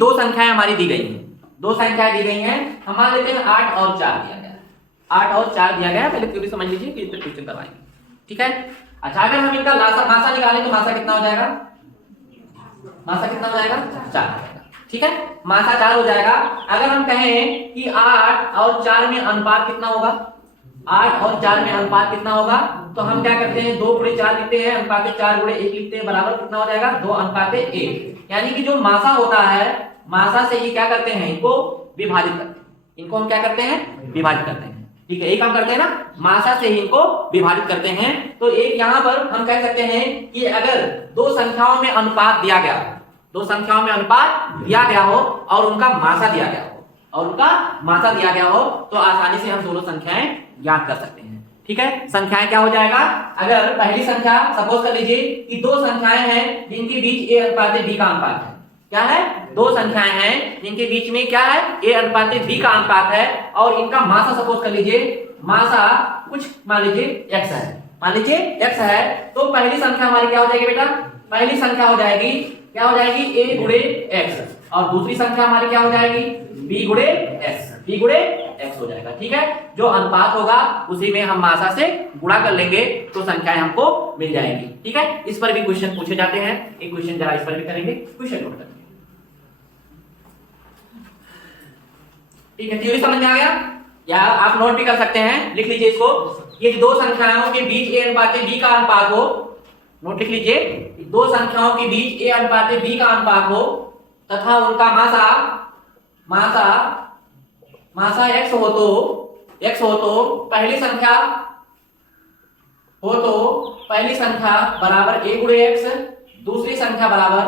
दो संख्याएं हमारी दी गई हैं, दो संख्याएं दी गई हैं, हम मान लेते हैं 8 और 4 दिया गया है, 8 और 4 दिया गया है, पहले थ्योरी समझ लीजिए फिर इस क्वेश्चन करवाएंगे, ठीक है। अच्छा, अगर हम इनका मासा निकालें तो मासा कितना हो जाएगा, मासा कितना हो जाएगा 4 हो जाएगा, ठीक है, मासा 4 हो जाएगा। अगर हम कहें कि 8 और 4 में अनुपात कितना होगा, 8 और 4 में अनुपात कितना होगा, तो हम क्या करते हैं 2 गुणे 4 लिखते हैं, अनुपात 4 गुणे 1 लिखते हैं, बराबर कितना हो जाएगा 2 अनुपात 1। यानी कि जो मासा होता है, मासा से ये क्या करते हैं, इनको विभाजित करते हैं, इनको हम क्या करते हैं विभाजित करते हैं, ठीक है, एक काम करते हैं ना, मासा से ही इनको विभाजित करते हैं। तो एक यहां पर हम कह सकते हैं कि अगर दो संख्याओं में अनुपात दिया गया, दो संख्याओं में अनुपात दिया गया हो और उनका मासा दिया गया हो, और उनका मासा दिया गया हो, तो आसानी से हम दोनों संख्याएं ज्ञात कर सकते हैं, ठीक है। संख्याएं क्या हो जाएगा, अगर पहली संख्या सपोज कर लीजिए कि दो संख्याएं हैं जिनके बीच a अनुपात b का अनुपात है, क्या है, दो संख्याएं हैं जिनके बीच में क्या है a अनुपात b का अनुपात है, और इनका मासा सपोज कर लीजिए, मासा कुछ मान लीजिए x है, मान लीजिए x है, तो पहली संख्या हमारी क्या हो जाएगी बेटा, पहली संख्या हो जाएगी क्या हो जाएगी a गुणे x, और दूसरी संख्या हमारी क्या हो जाएगी b गुणे x, b गुणे x हो जाएगा, ठीक है। जो अनुपात होगा उसी में हम मासा से गुणा कर लेंगे तो संख्याएं हमको मिल जाएंगी, ठीक है। इस पर भी क्वेश्चन पूछे जाते हैं, एक क्वेश्चन जरा इस पर भी करेंगे, क्वेश्चन नोट करेंगे, ठीक है। थ्योरी समझ में आ गया, या आप नोट भी कर सकते हैं, लिख लीजिए इसको, ये दो संख्याओं के बीच a अनुपात b का अनुपात हो, नोट लिख लीजिए, दो संख्याओं के बीच a अनुपात b का अनुपात हो तथा उनका मासा मासा मासा x हो तो पहली संख्या बराबर a गुणे x, दूसरी संख्या बराबर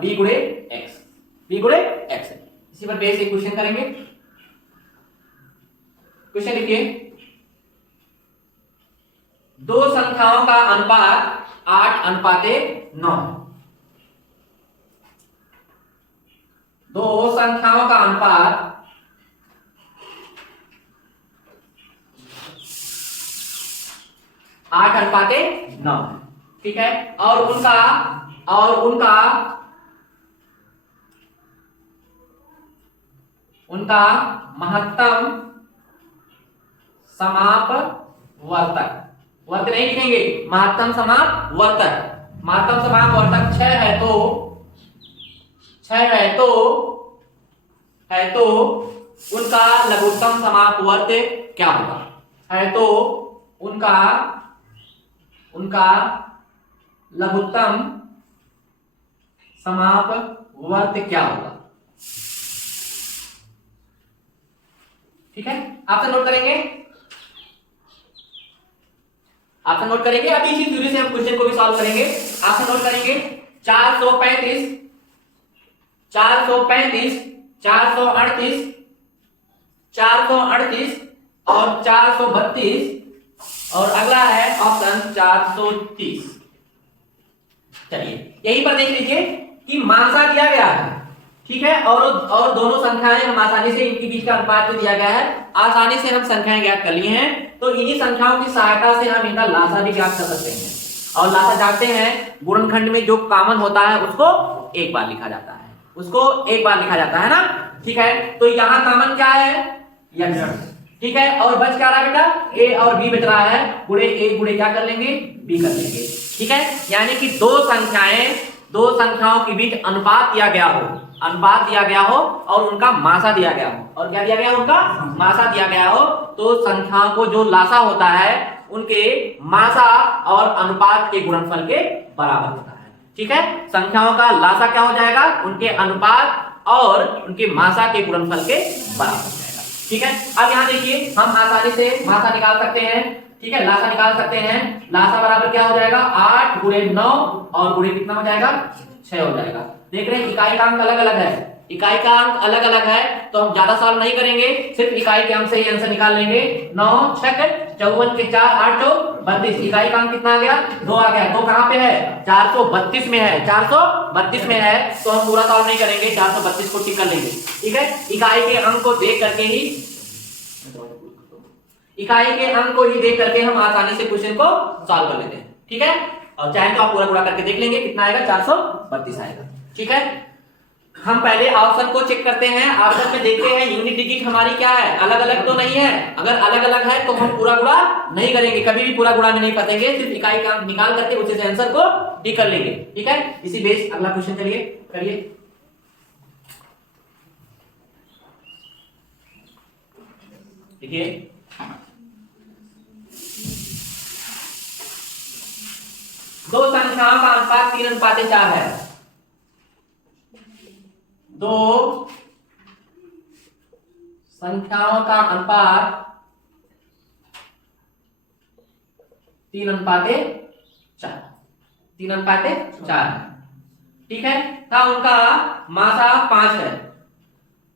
b गुणे x। इसी पर बेस एक क्वेश्चन करेंगे, क्वेश्चन लिखिए, दो संख्याओं का अनुपात 8 अनुपाते 9, दो संख्याओं का अनुपात 8 अनुपाते 9, ठीक है, और उनका महत्तम समापवर्तक, वर्त नहीं लिखेंगे, महत्तम समापवर्तक, 6 है तो उनका लघुत्तम समापवर्त क्या होगा, है तो उनका लघुत्तम समापवर्त क्या होगा, ठीक है। आपसे नोट करेंगे, अभी इसी थ्योरी से हम क्वेश्चन को भी सॉल्व करेंगे। आपसे नोट करेंगे 435 438 438 और 432, और अगला है ऑप्शन 430। चलिए यहीं पर देख लीजिए कि मासा दिया गया है, ठीक है, और दोनों संख्याएं हम आसानी से इनके बीच का अनुपात जो दिया गया है, आसानी से हम संख्याएं ज्ञात कर ली हैं। तो इन्हीं संख्याओं की सहायता से हम इनका लासा भी ज्ञात कर सकते हैं, और लासा जानते हैं गुणनखंड में जो कॉमन होता है उसको एक बार लिखा जाता है, ना, ठीक है। तो यहाँ कॉमन क्या है, x, ठीक है, और बच क्या रहा है बेटा, a और b बच रहा है, गुणे a गुणे क्या कर लेंगे b कर लेंगे, ठीक है। यानी कि दो संख्याओं के बीच अनुपात दिया गया हो और उनका मासा दिया गया हो, और क्या दिया गया, उनका मासा दिया गया हो, तो संख्याओं को जो लासा होता है उनके मासा और अनुपात के गुणनफल के बराबर होता है, ठीक है। संख्याओं का लासा क्या हो जाएगा, उनके अनुपात और उनके मासा के गुणनफल के बराबर हो जाएगा, ठीक है। अब यहाँ देखिए हम आसानी से मासा निकाल सकते हैं, ठीक है, लासा निकाल सकते हैं। लासा बराबर क्या हो जाएगा, 8 गुणे 9 और गुणे कितना हो जाएगा 6 हो जाएगा। देख रहे हैं इकाई का अंक अलग अलग है, तो हम ज्यादा सॉल्व नहीं करेंगे, सिर्फ इकाई के अंक से ही आंसर निकाल लेंगे। 9 6 54 के 4 8 32, इकाई का अंक कितना आ गया 2 आ गया। 2 कहां पे है, 432 में है, 432 में है, तो हम पूरा सॉल्व नहीं करेंगे, 432 को टिक कर लेंगे, ठीक है। इकाई के अंक को देख करके हम आसानी से क्वेश्चन को सॉल्व कर लेते हैं, ठीक है। और चाहे तो आप पूरा पूरा करके देख लेंगे कितना आएगा, 432 आएगा। ठीक है, हम पहले ऑप्शन को चेक करते हैं, ऑप्शन में देखते हैं यूनिट डिजिट हमारी क्या है, अलग अलग तो नहीं है। अगर अलग अलग है तो हम पूरा गुणा नहीं करेंगे, कभी भी पूरा गुणा में नहीं फंसेंगे, सिर्फ इकाई का निकाल करके उसी से आंसर को टिक कर लेंगे। ठीक है, इसी बेस अगला क्वेश्चन चलिए करिए। देखिए दो संख्याओं का अनुपात 3:4 है। दो संख्याओं का अनुपात 3:4, 3:4 है। ठीक है, तथा उनका मासा 5 है,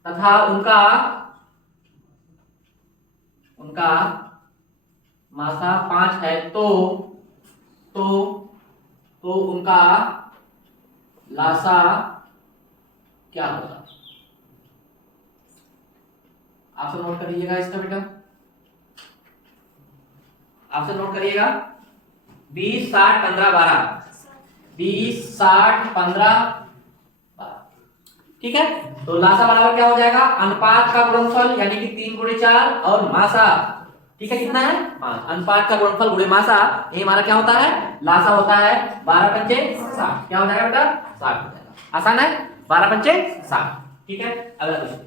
तथा उनका मासा 5 है, तो उनका लासा क्या होगा? ऑप्शन नोट करिएगा इसका बेटा, ऑप्शन नोट करिएगा। 20, 60, 15, 12, 20, 60, 15, 12। ठीक है, तो लासा बराबर क्या हो जाएगा? अनुपात का गुणनफल यानी कि 3 × 4 और मासा। ठीक है, कितना है? 5। अनुपात का गुणनफल गुणे मासा, ये हमारा क्या होता है? लासा होता है। 12 × 5 = 60। क्या हो जाएगा बेटा? 60 हो जाएगा। आसान है, 12 × 5 = 60। ठीक है, अगला क्वेश्चन।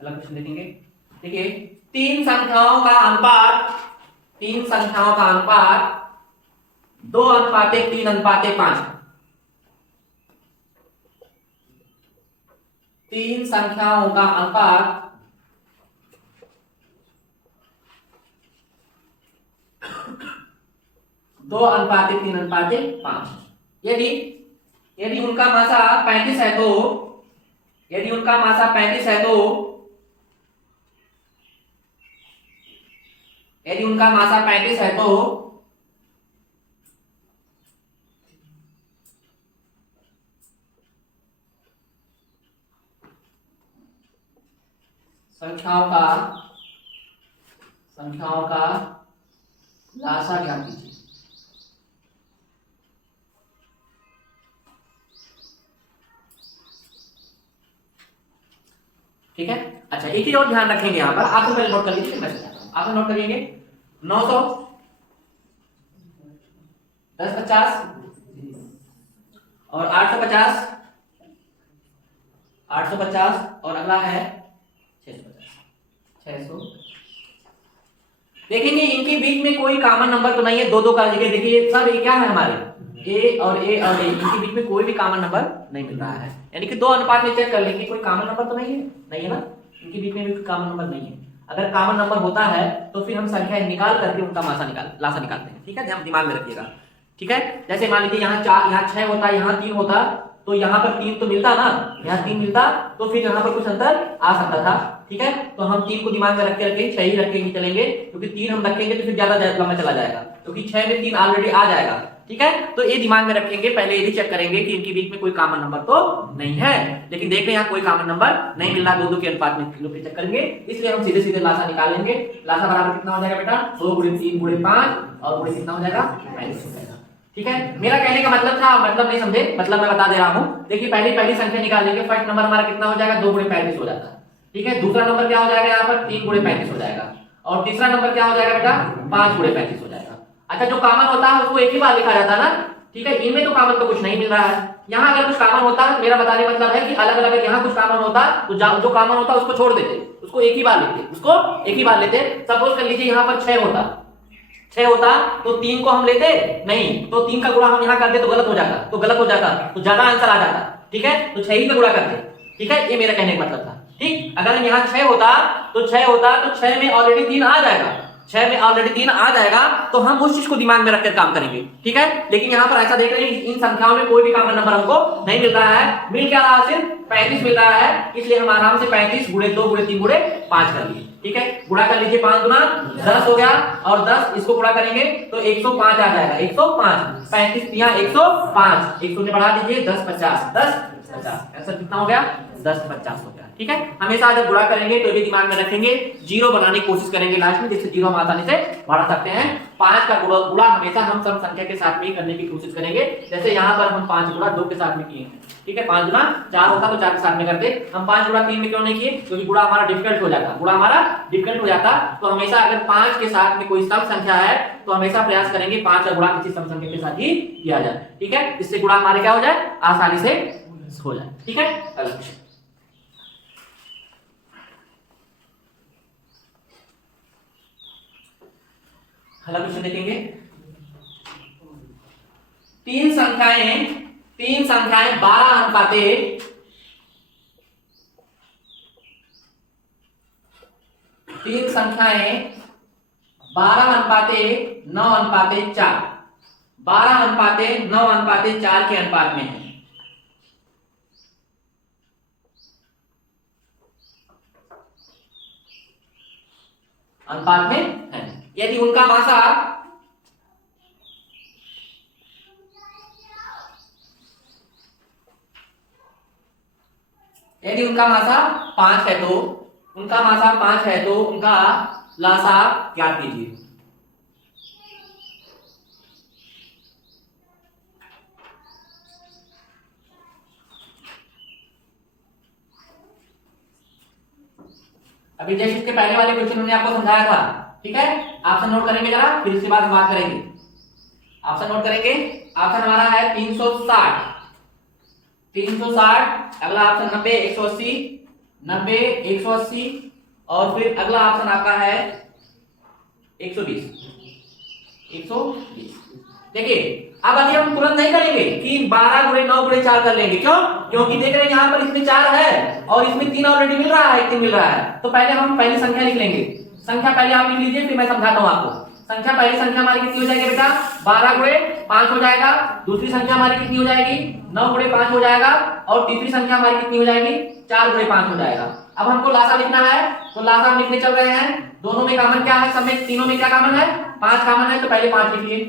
अगला क्वेश्चन देखेंगे। देखिए, तीन संख्याओं का अनुपात 2:3:5। तीन संख्याओं का अनुपात 2:3:5। यदि उनका मासा 35 है तो यदि उनका मासा 35 है तो यदि उनका मासा 35 है तो संख्याओं का लासा ज्ञात कीजिए। ठीक है, अच्छा एक ही और ध्यान रखेंगे यहां पर, आप पहले नोट कर लीजिए, मैं समझाता हूं। आप नोट करिएंगे 900, 1050 और 850, 850 और अगला है 650। देखेंगे इनके बीच में कोई कॉमन नंबर तो नहीं है, दो का जगह देखिए सर ये क्या है हमारे ए और ए, इनके बीच में कोई भी कॉमन नंबर नहीं मिल रहा है, यानी कि दो अनुपात में चेक कर लेंगे कोई कॉमन नंबर तो नहीं है ना, इनके बीच में भी कॉमन नंबर नहीं है। अगर कॉमन नंबर होता है तो फिर हम संख्या निकाल करके उनका लासा निकालते हैं। ठीक है, ध्यान दिमाग में रखिएगा। ठीक है, जैसे मान लीजिए यहाँ 4, यहाँ 6 होता, यहाँ 3 होता, तो यहाँ पर 3 तो मिलता ना, यहाँ 3 मिलता तो फिर यहाँ पर कुछ अंतर आ सकता था। ठीक है, तो हम 3 को दिमाग में रख के 6 ही रख के चलेंगे, क्योंकि 3 हम रखेंगे तो फिर ज्यादा लंबा चला जाएगा, क्योंकि 6 में 3 ऑलरेडी आ जाएगा। ठीक है, तो ये दिमाग में रखेंगे, पहले ये चेक करेंगे कि इनके बीच में कोई कॉमन नंबर तो नहीं है, लेकिन देख रहे हैं यहाँ कोई कॉमन नंबर नहीं मिल रहा, दो के अनुपात में किलो पे चेक करेंगे, इसलिए हम सीधे सीधे लासा निकालेंगे। लासा बराबर कितना हो जाएगा बेटा? 2 × 3 × 5 और गुणे कितना हो जाएगा? 45 हो जाएगा। ठीक है, मेरा कहने का मतलब था, मतलब नहीं समझे, मतलब मैं बता दे रहा हूँ। देखिए पहली संख्या निकालेंगे, फर्स्ट नंबर हमारा कितना हो जाएगा? 2 × 35 हो जाता है। ठीक है, दूसरा नंबर क्या हो जाएगा यहाँ पर? 3 × 35 हो जाएगा, और तीसरा नंबर क्या हो जाएगा बेटा? 5 × 35 हो जाएगा। अच्छा, जो कॉमन होता है उसको एक ही बार लिखा जाता है ना। ठीक है, इनमें तो कॉमन तो कुछ नहीं मिल रहा है। यहाँ अगर कुछ कॉमन होता है, मेरा बताने मतलब है कि अलग अलग यहाँ कुछ कॉमन होता तो जो कॉमन होता उसको छोड़ देते, उसको एक ही बार लेते। सपोज कर लीजिए यहाँ पर 6 होता तो 3 को हम लेते नहीं, तो 3 का गुणा हम यहाँ करते तो गलत हो जाता, तो ज्यादा आंसर आ जाता। ठीक है, तो 6 ही का गुणा करते। ठीक है, ये मेरा कहने का मतलब था। ठीक, अगर यहाँ 6 होता तो 6 में ऑलरेडी 3 आ जाएगा, 6 में ऑलरेडी 3 आ जाएगा, तो हम उस चीज को दिमाग में रखकर काम करेंगे। ठीक है, लेकिन यहाँ पर ऐसा देख रहे हैं इन संख्याओं में कोई भी कॉमन नंबर हमको नहीं मिल रहा है। मिल क्या रहा है? सिर्फ 35 मिल रहा है, इसलिए हम आराम से 35 × 2 × 3 × 5 कर लिए। ठीक है, गुणा कर लीजिए, 5 गुना 10 हो गया, और 10 इसको गुणा करेंगे तो 105 आ जाएगा। 105, 35 यहाँ 105, 100 से बढ़ा दीजिए, 10 50, 10 50, आंसर कितना हो गया? 10 50 हो गया। ठीक है, हमेशा जब गुणा करेंगे तो भी दिमाग में रखेंगे, जीरो बनाने की कोशिश करेंगे लास्ट में, जिससे जीरो हम आसानी से बढ़ा सकते हैं। 5 का गुणा हमेशा हम सम संख्या के साथ में ही करने की कोशिश करेंगे। जैसे यहाँ पर हम 5 गुणा 2 के साथ में किए हैं, ठीक है, 5 गुणा 4 होता तो 4 के साथ में करते, हम 5 गुणा 3 में क्यों नहीं किए, क्योंकि गुणा हमारा डिफिकल्ट हो जाता, गुणा हमारा डिफिकल्ट हो जाता। तो हमेशा अगर 5 के साथ में कोई सम संख्या है तो हमेशा प्रयास करेंगे 5 का गुणा किसी सम संख्या के साथ ही किया जाए, ठीक है, इससे गुणा हमारे क्या हो जाए, आसानी से हो जाए, ठीक है। अगला क्वेश्चन देखेंगे, तीन संख्याएं 12 अनुपाते 9 अनुपाते 4, 12 अनुपाते 9 अनुपाते 4 के अनुपात में है। अनुपात में है, यदि उनका मासा पांच है तो उनका मासा 5 है तो उनका लासा ज्ञात कीजिए। अभी जैसे इसके पहले वाले क्वेश्चन में आपको समझाया था, ठीक है, ऑप्शन नोट करेंगे जरा, फिर इसके बाद बात करेंगे। ऑप्शन नोट करेंगे, ऑप्शन हमारा है 360, अगला ऑप्शन 90 180 और फिर अगला ऑप्शन आपका है 120। देखिए अब अभी हम तुरंत नहीं करेंगे कि 12 गुणे 9 गुणे 4 कर लेंगे, क्यों, क्योंकि देख रहे हैं यहाँ पर इसमें 4 है और इसमें 3 ऑलरेडी मिल रहा है, 3 मिल रहा है, तो पहले हम पहली संख्या लिख लेंगे। संख्या पहले आप लिख लीजिए, फिर मैं समझाता हूँ आपको। पहली संख्या हमारी कितनी हो जाएगी बेटा, 12 गुणे 5 हो जाएगा। दूसरी संख्या हमारी कितनी हो जाएगी, 9 गुणे 5 हो जाएगा। और तीसरी संख्या हमारी कितनी हो जाएगी, 4 गुणे 5 हो जाएगा। अब हमको लासा लिखना है, तो लासा हम लिखने चल रहे हैं। दोनों में कॉमन क्या है, सब में तीनों में क्या कॉमन है, 5 कॉमन है, तो पहले 5 लिखिए,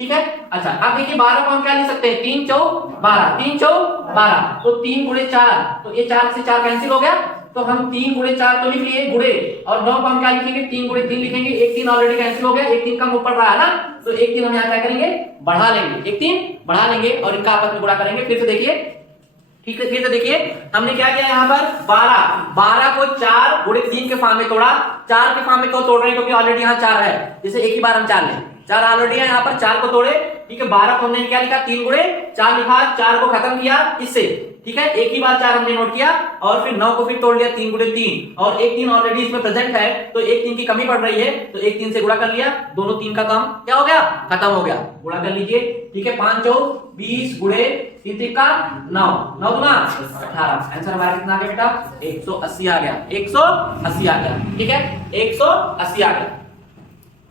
ठीक है। अच्छा अब देखिए 12 को हम क्या लिख सकते हैं, 3 चौक 12, 3 चौक 12, तो 3 गुणे 4, तो ये 4 से 4 कैंसिल हो गया, तो हम 3 गुणे 4 तो लिख लिए गुणे, और 9 को हम क्या लिखेंगे, 3 गुणे 3 लिखेंगे। एक 3 ऑलरेडी कैंसिल हो गया, एक 3 कम ऊपर रहा है ना, तो एक 3 हम यहाँ क्या करेंगे, बढ़ा लेंगे, एक 3 बढ़ा लेंगे और इनका आपस में गुणा करेंगे। फिर से देखिए, ठीक है, फिर से देखिए हमने क्या किया यहाँ पर, 12 को 4 गुणे 3 के फॉर्म में तोड़ा। 4 के फॉर्म में क्यों तोड़ रहे हैं, क्योंकि ऑलरेडी यहाँ 4 है, जैसे एक ही बार हम 4 लें, 4 ऑलरेडी है यहाँ पर, 4 को तोड़े, ठीक है। 12 को हमने क्या लिखा, 3 गुणे 4 लिखा, 4 को खत्म किया इससे, ठीक है, एक ही बार 4 हमने नोट किया, और फिर 9 को फिर तोड़ लिया, 3 गुणे 3, और एक 3 ऑलरेडी इसमें प्रेजेंट है, तो एक 3 की कमी पड़ रही है, तो एक 3 से गुणा कर लिया, दोनों 3 का काम क्या हो गया, खत्म हो गया, गुणा कर लीजिए, ठीक है। 5 चौक 20 गुणे 3 का 9, 9 गुना 18, आंसर हमारा कितना आ गया बेटा, 180 आ गया, 180 आ गया, ठीक है, 180 आ गया,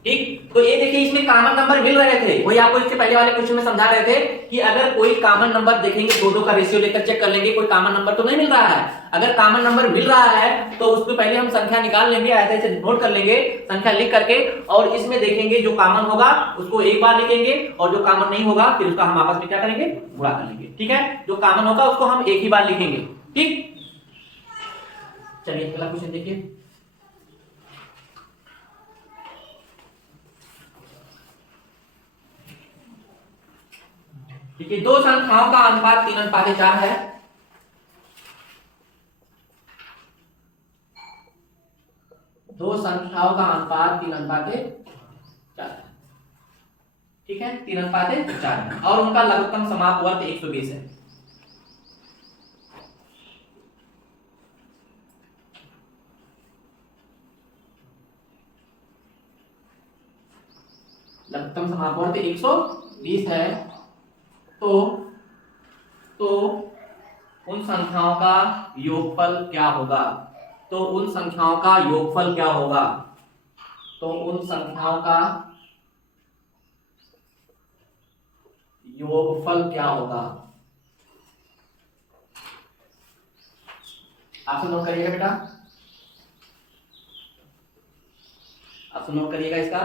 ठीक। तो ये देखिए इसमें कॉमन नंबर मिल रहे थे, वही आपको इसके पहले वाले क्वेश्चन में समझा रहे थे कि अगर कोई कॉमन नंबर देखेंगे, दो का रेशियो लेकर चेक कर लेंगे, कोई कॉमन नंबर तो नहीं मिल रहा है। अगर कॉमन नंबर मिल रहा है तो उसको पहले हम संख्या निकाल लेंगे, ऐसे ऐसे नोट कर लेंगे संख्या लिख करके, और इसमें देखेंगे जो कॉमन होगा उसको एक बार लिखेंगे, और जो कॉमन नहीं होगा फिर उसका हम आपस में क्या करेंगे, गुणा कर लेंगे, ठीक है। जो कॉमन होगा उसको हम एक ही बार लिखेंगे, ठीक। चलिए अगला क्वेश्चन देखिए, देखिए दो संख्याओं का अनुपात 3:4 है। दो संख्याओं का अनुपात 3:4 है, ठीक है, 3:4 है, और उनका लघुत्तम समाप वर्ग 120 है। लघुत्तम समाप वर्ग 120 है, तो उन संख्याओं का योगफल क्या होगा, तो उन संख्याओं का योगफल क्या होगा, तो उन संख्याओं का योगफल क्या होगा। आप नोट करिएगा बेटा, आप नोट करिएगा इसका,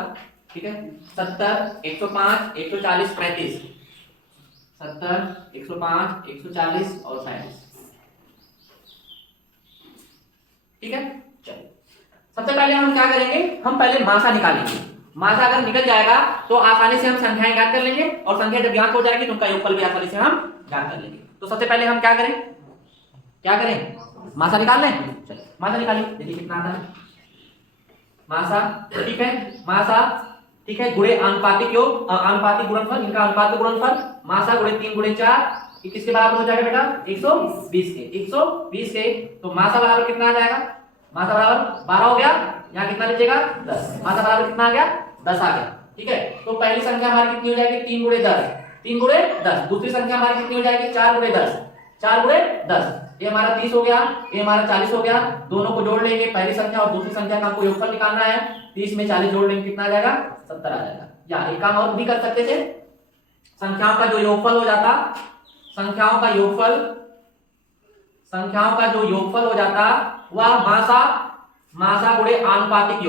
ठीक है। 70 105 140 35, 70 105 140 और 37, ठीक है, चलिए सबसे पहले हम क्या करेंगे, हम पहले मासा निकालेंगे। मासा अगर निकल जाएगा तो आसानी से हम संख्याएं ज्ञात कर लेंगे, और संख्या जब ज्ञात हो जाएगी तो उनका योगफल भी आसानी से हम ज्ञात कर लेंगे। तो सबसे पहले हम क्या करें, मासा निकाल लें। चलिए मासा निकालिए, देखिए कितना आता है मासा। ठीक है, मासा ठीक है, गुणे आनुपातिक योग, आनुपातिक गुणनफल, इनका आनुपातिक गुणनफल मासा गुणे 3 गुणे 4 ये किसके बराबर हो जाएगा बेटा, 120 के। 120 के तो मासा बराबर कितना आ जाएगा, मासा बराबर 12 हो गया, यहाँ कितना लीजिएगा 10, मासा बराबर कितना आ गया 10 आ गया। ठीक है, तो पहली संख्या हमारी कितनी हो जाएगी 3 गुणे 10, 3 गुणे 10। दूसरी संख्या हमारी कितनी हो जाएगी 4 गुणे 10, 4 गुणे 10। ये हमारा 30 हो गया, ये हमारा 40 हो गया। दोनों को जोड़ लेंगे, पहली संख्या और दूसरी संख्या का हमको योगफल निकालना है। 30 में 40 जोड़ लेंगे कितना आ जाएगा 70 आ जाएगा। या एक काम और भी कर सकते थे, संख्याओं का जो योगफल हो जाता, संख्याओं का जो योगफल हो जाता वह मासा गुणे आनुपातिक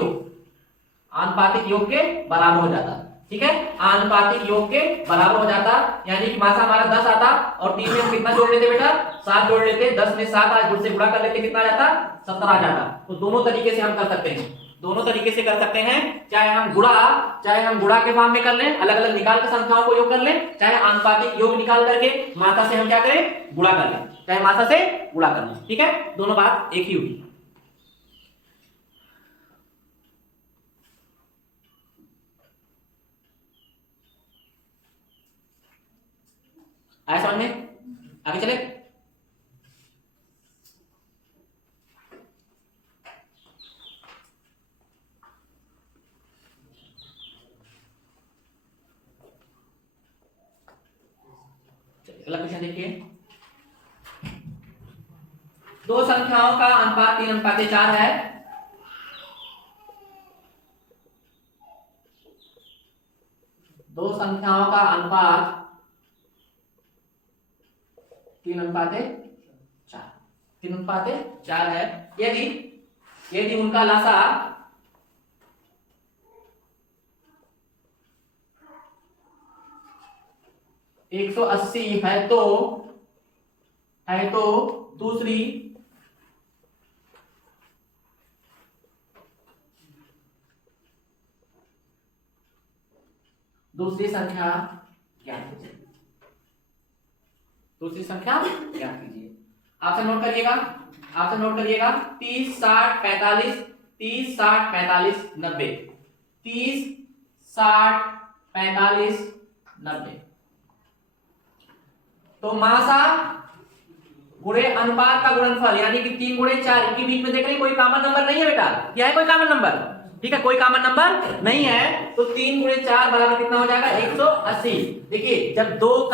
योग के बराबर हो जाता। ठीक है, आनुपातिक योग के बराबर हो जाता, यानी कि मासा हमारा 10 आता और 3 में हम कितना जोड़ लेते बेटा 7 जोड़ लेते, 10 में 7 आज गुण से गुणा कर लेते, कितना आ जाता 70 आ जाता। तो दोनों तरीके से हम कर सकते हैं, दोनों तरीके से कर सकते हैं, चाहे हम गुणा के फॉर्म में कर लें, अलग अलग निकाल कर संख्याओं को योग कर लें, चाहे आनुपातिक योग निकाल करके मासा से हम क्या करें गुणा कर लें, चाहे मासा से गुणा कर लें। ठीक है, दोनों बात एक ही होगी। आया समझ में, आगे चले। अगला क्वेश्चन देखिए, दो संख्याओं का अनुपात 3:4 है। दो संख्याओं का अनुपात 3:4 है। यदि उनका लसा 180 है तो दूसरी संख्या ज्ञात कीजिए। ऑप्शन नोट करिएगा, 30 60 45 30 60 45 90, 30 60 45 90। तो मासा गुणे अनुपात का गुणनफल यानी कि 3 गुणे 4, इनके बीच में देख रहे हैं कोई कॉमन नंबर नहीं है बेटा, क्या है कोई कॉमन नंबर, ठीक है, कोई कॉमन नंबर नहीं है। तो 3 गुणे 4 बराबर कितना हो जाएगा 180। देखिए जब दो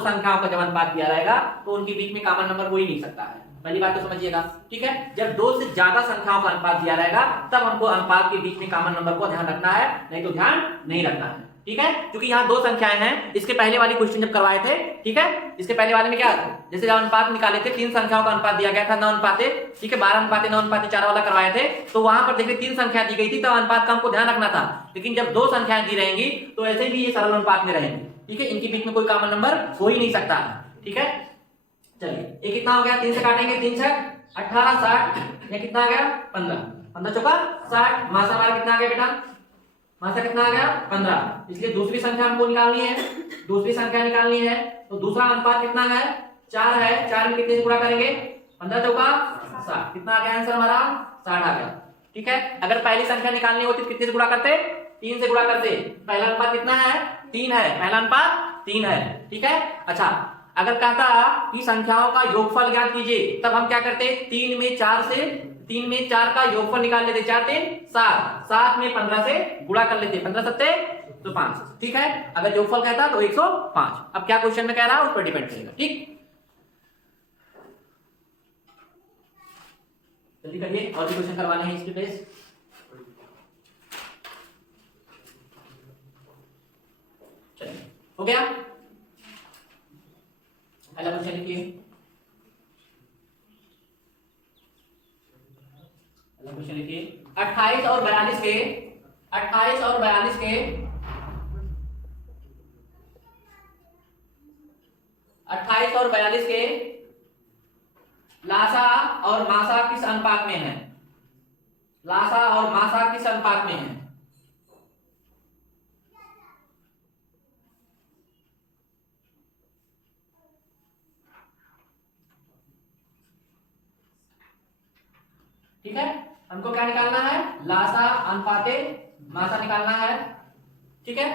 संख्याओं का जब अनुपात दिया रहेगा तो उनके बीच में कॉमन नंबर हो ही नहीं सकता है, पहली बात तो समझिएगा। ठीक है, जब दो से ज्यादा संख्याओं का अनुपात दिया रहेगा तब हमको अनुपात के बीच में कॉमन नंबर को ध्यान रखना है, नहीं तो ध्यान नहीं रखना है। ठीक है, क्योंकि यहाँ दो संख्याएं हैं, इसके पहले वाली क्वेश्चन जब करवाए थे, ठीक है, इसके पहले वाले में क्या जैसे जब अनुपात निकाले थे 3 संख्याओं का अनुपात दिया गया था 9:4, ठीक है, 12:9:4 वाला करवाए थे, तो वहां पर देखिए 3 संख्या दी गई थी, तो अनुपात का हमको ध्यान रखना था। लेकिन जब दो संख्याएं दी रहेंगी तो ऐसे भी ये सरल अनुपात में रहेंगी। ठीक है, इनके बीच में कोई कॉमन नंबर हो ही नहीं सकता है। ठीक है, चलिए ये कितना हो गया, 3 से काटेंगे, 3 6 18 60, ये कितना आ गया 15, 15 चौका 60। मासा हमारा कितना आ गया बेटा, मासा कितना आ गया 15, इसलिए दूसरी संख्या हमको निकालनी है। तो दूसरा अनुपात कितना है 4 है, 4 में कितने से गुणा करेंगे 15 चौका 60, कितना आ गया आंसर हमारा 60 आ गया। ठीक है, अगर पहली संख्या निकालनी होती तो कितने से गुणा करते 3 से गुणा करते, पहला अनुपात कितना है 3 है, पहला अनुपात 3 है। ठीक है, अच्छा अगर कहता कि संख्याओं का योगफल ज्ञात कीजिए तब हम क्या करते 3 में 4 का योगफल निकाल लेते, 4 3 7, 7 में 15 से गुणा कर लेते, 15 सत्ते तो 5। ठीक है, अगर योगफल कहता तो 105। अब क्या क्वेश्चन में कह रहा है उस पर डिपेंड करेगा। ठीक, जल्दी करिए और भी क्वेश्चन करवाने हैं इसके बेस। चलिए हो गया, पहला क्वेश्चन लिखिए, क्वेश्चन लिखिए 28 और 42 के लासा और मासा किस अनुपात में है? लासा और मासा किस अनुपात में है? ठीक है, हमको क्या निकालना है? लासा अनुपाते मासा निकालना है। ठीक है,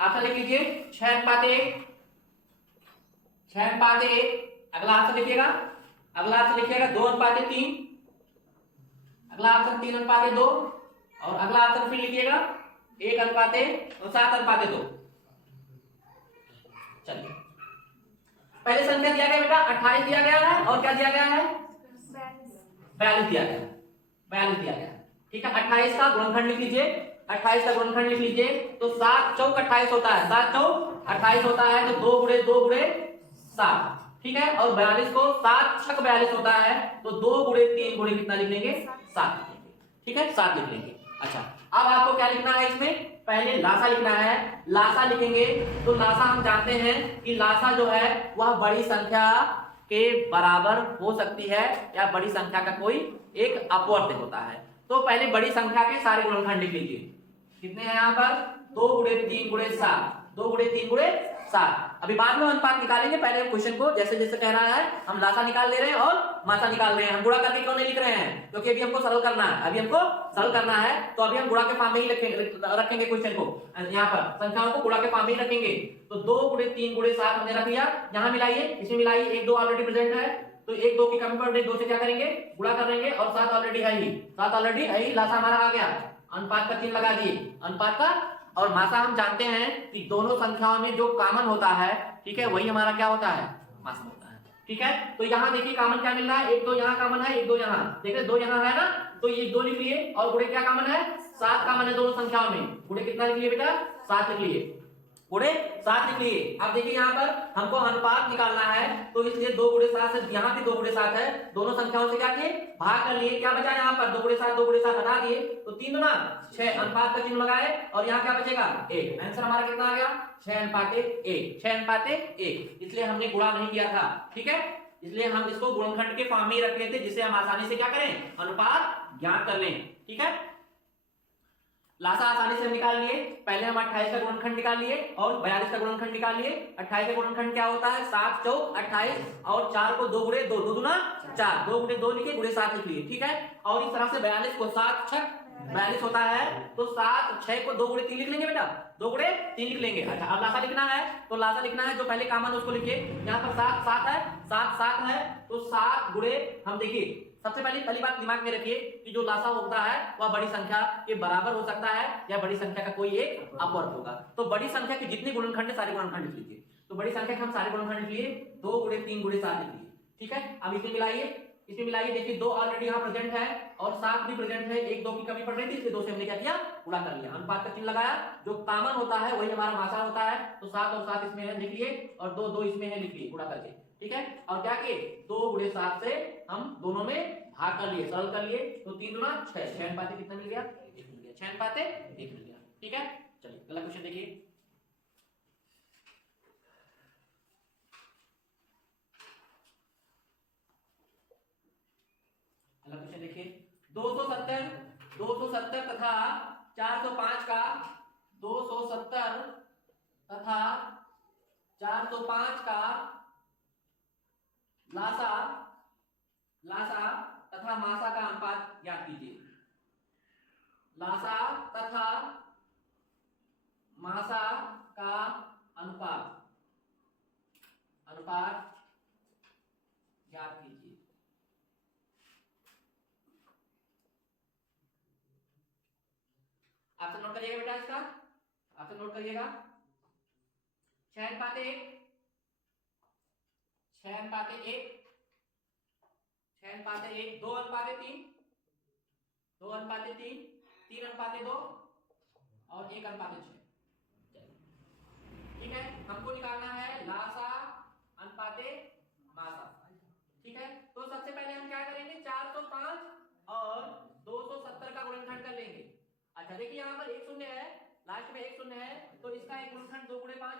आंसर लिख लीजिए 6:1। 6:1। अगला आंसर लिखिएगा, अगला आंसर लिखिएगा 2:3। अगला आंसर 3:2 और अगला आंसर फिर लिखिएगा 1:7:2। चलिए, पहले संख्या दिया गया बेटा 28 दिया गया है और क्या दिया गया है? 42 दिया गया, 42 दिया गया। ठीक है, 28 का गुणनखंड लिख लीजिए, 28 का गुणनखंड लिख लीजिए। तो 7 चौक 28 होता है, 7 चौक 28 होता है, तो 2 गुणे 2 गुणे 7। ठीक है, और 42 को 7 छक 42 होता है, तो 2 गुणे 3 गुणे कितना लिख लेंगे? 7 लिख लेंगे। ठीक है, 7 लिख लेंगे। अच्छा, अब आपको क्या लिखना है इसमें? पहले लासा लिखना है। लासा लिखेंगे तो लासा हम जानते हैं कि लासा जो है वह बड़ी संख्या के बराबर हो सकती है या बड़ी संख्या का कोई एक अपवर्त होता है। तो पहले बड़ी संख्या के सारे गुणनखंड लिख लीजिए। कितने हैं यहाँ पर? 2 गुणे 3 गुणे 7, 2 गुणे 3 गुणे 7। अभी बाद में अनुपात निकालेंगे, पहले हम क्वेश्चन को जैसे जैसे कह रहा है हम लासा निकाल ले रहे हैं और मासा निकाल रहे हैं। हम गुणा करके क्यों नहीं लिख रहे हैं? क्योंकि अभी हमको सरल करना है, अभी हमको सरल करना है, तो अभी हम गुणा के फॉर्म में ही रखेंगे क्वेश्चन को। यहाँ पर संख्याओं को गुणा के फॉर्म में ही रखेंगे। तो 2 गुणे 3 गुणे 7 हमने रख लिया। यहाँ मिलाइए, इसमें मिलाइए, 1 2 ऑलरेडी प्रेजेंट है, तो 1 2 की कमी पड़ रही, 2 से क्या करेंगे? गुणा कर लेंगे, और 7 ऑलरेडी है ही, 7 ऑलरेडी है ही, लासा हमारा आ गया। अनुपात का चिन्ह लगा दिए, अनुपात का। और मासा हम जानते हैं कि दोनों संख्याओं में जो कॉमन होता है, ठीक है, वही हमारा क्या होता है? मासा होता है। ठीक है, तो यहाँ देखिए कॉमन क्या मिल रहा है? 1 2 यहाँ कॉमन है, 1 2 यहाँ, देखिए 2 यहाँ है ना, तो ये 2 लिख लिए, और गुणे क्या कॉमन है? 7 कॉमन है दोनों संख्याओं में। गुणे कितना लिख लिए बेटा? 7 लिख लिए, गुणे 7 लिख लिए। अब देखिए यहाँ पर हमको अनुपात निकालना है, तो इसलिए 2 गुणे 7 से, यहाँ भी 2 गुणे 7 है, दोनों संख्याओं से क्या किए? भाग कर लिए। क्या बचा यहाँ पर? 2 गुणे 7, 2 गुणे 7 हटा दिए, तो 3 दूना 6, अनुपात का चिन्ह लगाए, और यहाँ क्या बचेगा? 1। आंसर हमारा कितना आ गया? 6:1, 6:1। इसलिए हमने गुणा नहीं किया था। ठीक है, इसलिए हम इसको गुणनखंड के फॉर्म में ही रख लेते, जिससे हम आसानी से क्या करें? अनुपात ज्ञात कर लें। ठीक है, लासा आसानी से हम निकाल लिए। पहले हम 28 का गुणनखंड निकाल लिए और 42 का गुणनखंड निकाल लिए। 28 का गुणनखंड क्या होता है? 7 चौक 28, और 4 को 2 गुणे 2, 2 दूना 4, 2 गुणे 2 लिखे, गुणे 7 लिख लिए। ठीक है, और इस तरह से 42 को 7 छक 42 होता है, तो 7 6 को 2 गुणे 3 लिख लेंगे बेटा, 2 गुणे 3 लिख लेंगे। अच्छा, अब लासा लिखना है, तो लासा लिखना है जो पहले कॉमन उसको लिखिए। यहाँ पर 7 7 है, 7 7 है, तो 7 गुणे, हम देखिए सबसे पहली बात दिमाग में रखिए कि जो लासा होता है वह बड़ी संख्या के बराबर हो सकता है या बड़ी संख्या का कोई एक अपवर्त होगा। तो बड़ी संख्या के जितने गुणनखंड है सारे गुणनखंड लिख लीजिए। तो बड़ी संख्या के हम सारे गुणनखंड लिख लिए, 2 गुणे 3 गुणे 7 लिख लिए। ठीक है, अब इसमें मिलाइए, इसमें मिलाइए, देखिए 2 ऑलरेडी यहाँ प्रेजेंट है और 7 भी प्रेजेंट है, 1 2 की कमी पड़ रही थी, इसलिए 2 से हमने क्या किया? गुणा कर लिया। अनुपात का चिन्ह लगाया, जो कॉमन होता है वही हमारा मासा होता है, तो 7 और 7 इसमें है, लिख लिए, और 2 2 इसमें है, लिख लिए गुणा करके। ठीक है, और क्या किए? 2 गुणे 7 से हम दोनों में भाग कर लिए, सरल कर लिए, तो 3 दूना 6, 6 कितना मिल गया? 1 मिल गया, 6:1 मिल गया। ठीक है, चलिए अगला क्वेश्चन देखिए। अगला क्वेश्चन देखिए, 270 तथा 405 का 270 तथा 405 का लासा तथा मासा का अनुपात ज्ञात कीजिए। लासा तथा मासा का अनुपात ज्ञात कीजिए। ऑप्शन नोट करिएगा बेटा, इसका ऑप्शन नोट करिएगा। 6:1, 6:1, 6:1, 2:3, 2:3, 3:2 और 1:6। ठीक है, हमको निकालना है लासा अनुपाते मासा। ठीक है, तो सबसे पहले हम क्या करेंगे? 405 और 270 का गुणनखंड कर लेंगे। अच्छा देखिए, यहाँ पर 1 शून्य है, लास्ट में 1 शून्य है, तो इसका एक गुणनखंड 2 गुणे 5